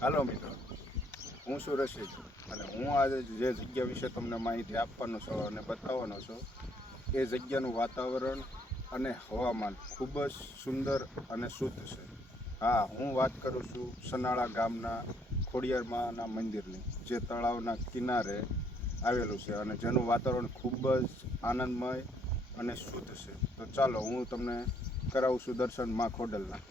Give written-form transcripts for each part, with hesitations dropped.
હાલો મિત્રો, હું છું રશીદ અને હું આજે જે જગ્યા વિશે તમને માહિતી આપવાનો છું અને બતાવવાનો છું એ જગ્યાનું વાતાવરણ અને હવામાન ખૂબ જ સુંદર અને શુદ્ધ છે. હા, હું વાત કરું છું સનાળા ગામના ખોડિયારમાંના મંદિરની, જે તળાવના કિનારે આવેલું છે અને જેનું વાતાવરણ ખૂબ જ આનંદમય અને શુદ્ધ છે. તો ચાલો હું તમને કરાવું છું દર્શન માં ખોડલના.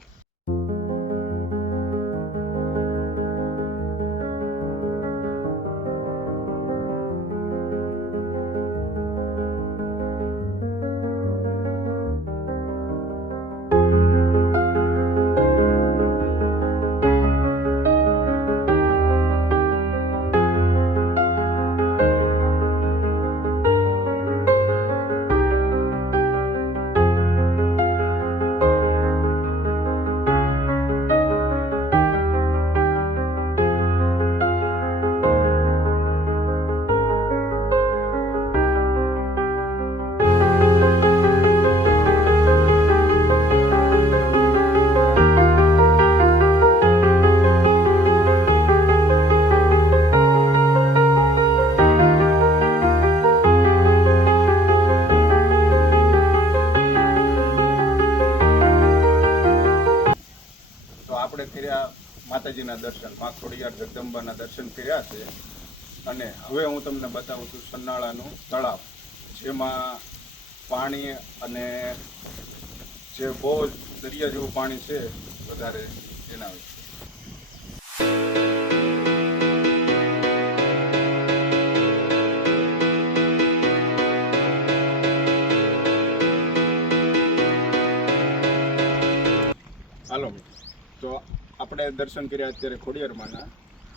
આપણે કર્યા માતાજીના દર્શન, મા ખોડિયાર જગદંબાના દર્શન કર્યા છે અને હવે હું તમને બતાવું છું સન્નાળાનું તળાવ, જેમાં પાણી અને જે બહુ દરિયા જેવું પાણી છે વધારે એના વિશે. હાલો, તો આપણે દર્શન કર્યા અત્યારે ખોડિયારમાંના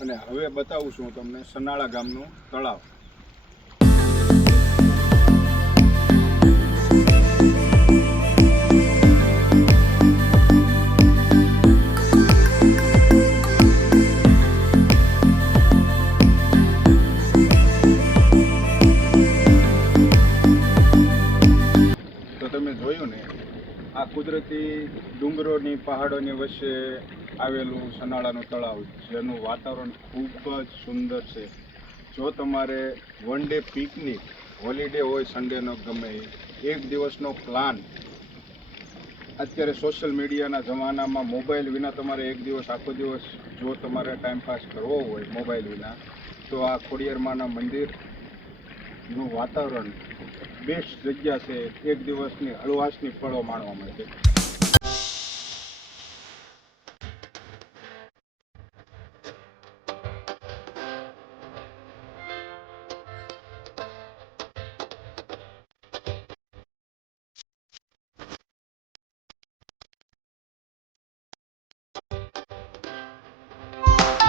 અને હવે બતાવું છું તમને સનાળા ગામનું તળાવ. તો તમે જોયું ને, આ કુદરતી ડુંગરોની પહાડોની વચ્ચે આવેલું સનાળાનું તળાવ, જેનું વાતાવરણ ખૂબ જ સુંદર છે. જો તમારે વન ડે પિકનિક, હોલિડે હોય સન્ડેનો, ગમે એક દિવસનો પ્લાન, અત્યારે સોશિયલ મીડિયાના જમાનામાં મોબાઈલ વિના તમારે એક દિવસ, આખો દિવસ જો તમારે ટાઈમપાસ કરવો હોય મોબાઈલ વિના, તો આ ખોડિયારમાંના મંદિરનું વાતાવરણ બેસ્ટ જગ્યા છે એક દિવસની હળવાશની પળો માણવા માટે.